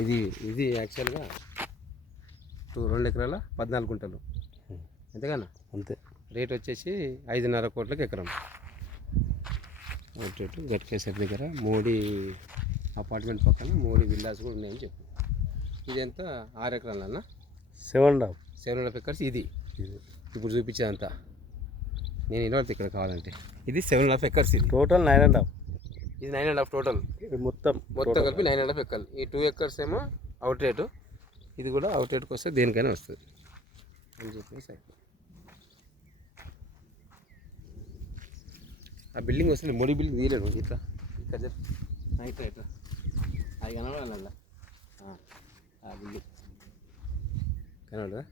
ఇది ఇది యాక్చువల్గా 2 ఎకరాల 14 గుంటలు అంతేగానా? అంతే. రేట్ వచ్చేసి 5.5 కోట్లకు ఎకరం. అటు గట్కేసరి దగ్గర మోడీ అపార్ట్మెంట్ పక్కన మోడీ విల్లాస్ కూడా ఉన్నాయని చెప్పు. ఇది ఎంత 6 ఎకరాలన్నా? 7.5 ఎకర్స్. ఇది ఇప్పుడు చూపించేదంతా నేను ఇవ్వాలి ఇక్కడ కావాలంటే. ఇది 7.5 ఎకర్స్. ఇది టోటల్ 9.5. ఇది 9.5 టోటల్. మొత్తం కలిపి 9.5 ఎకర్లు. ఈ 2 ఎకర్స్ ఏమో అవుట్ రేటు. ఇది కూడా అవుట్ రేట్కి వస్తే దేనికైనా వస్తుంది అని చెప్పేసి. ఆ బిల్డింగ్ వస్తుంది. మోడీ బిల్డింగ్ తీయలేడు ఇట్లా ఇక్కడ ఇట్లా అది కనబడాలి. ఆ బిల్డింగ్ కనబడదా?